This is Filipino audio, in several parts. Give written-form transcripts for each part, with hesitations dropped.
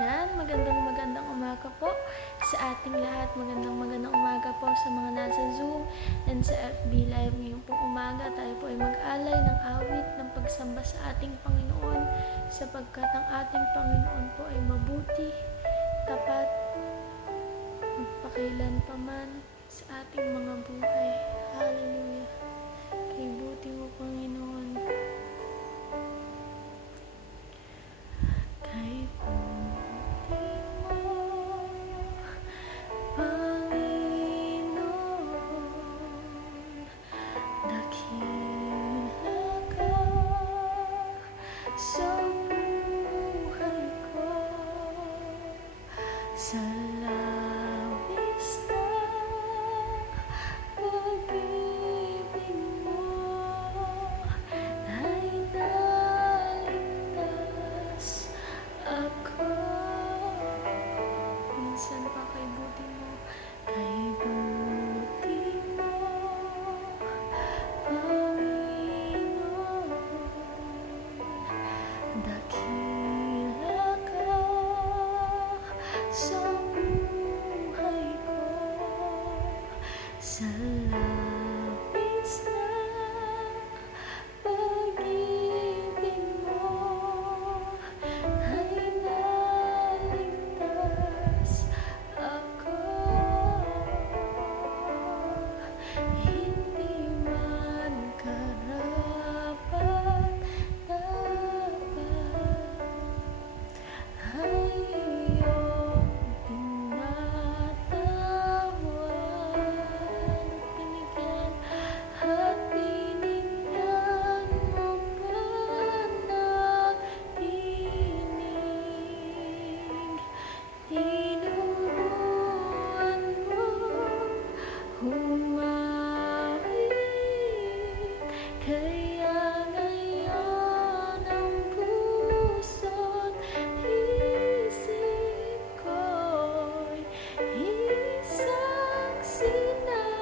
Yan, magandang umaga po sa ating lahat. Magandang umaga po sa mga nasa Zoom and sa FB Live ngayong pong umaga. Tayo po ay mag-alay ng awit ng pagsamba sa ating Panginoon sapagkat ang ating Panginoon po ay mabuti, tapat, magpakailanpaman sa ating mga buhay. Hallelujah! Kay buti mo, Panginoon. Kay buti mo, Panginoon, dakila ka sa buhay ko, sa labis na pag-ibig mo ay naligtas ako. Minsan pa kay buti mo, kay buti mo, Panginoon, dakila ka sa buhay ko, sa labis na pag-ibig mo ay naligtas ako. Hindi man karapat-dapat ay iyong pinatawan at binigyan mo pa ng tinig. Tinuruan mo humawak, kaya ngayon ang puso't isip ko'y isang sinasambit.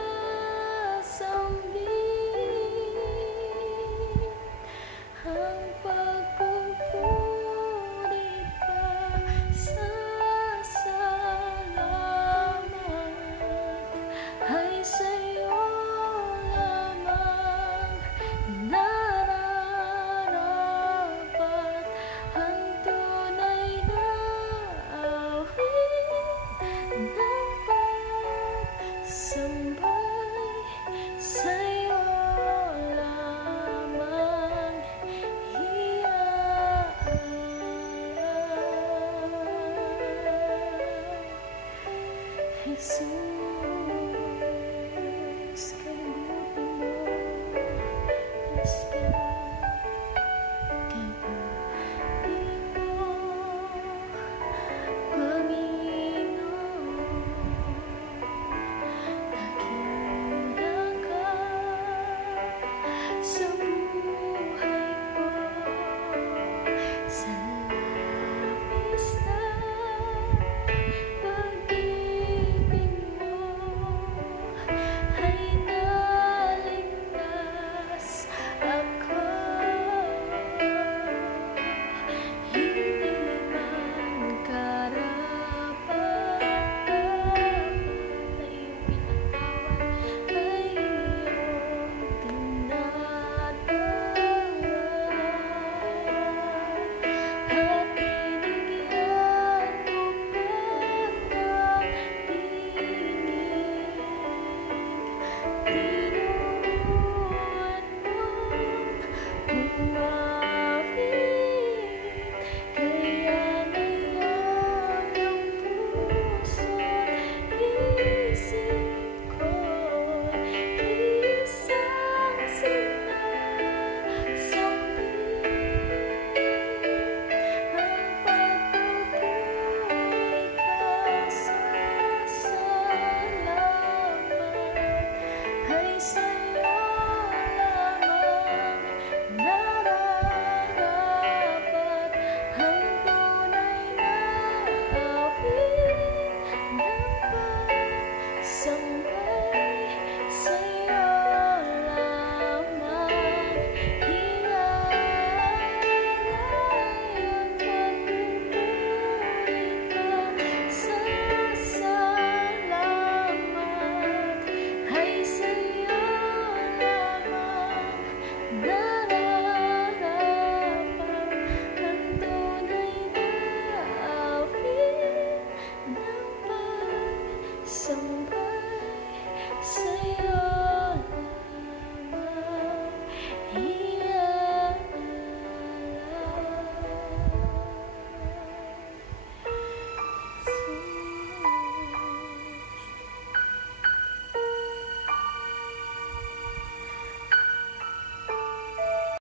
Ang pagpupuri pa sa salamat ay sa'yo lamang nararapat. Ang tunay na awit ng pagsambay sa'yo lamang iaalay. Jesus, kay buti mo, yes God, kay buti mo, Panginoon, dakila ka sa buhay ko, sa labis na pag-ibig mo sa'yo.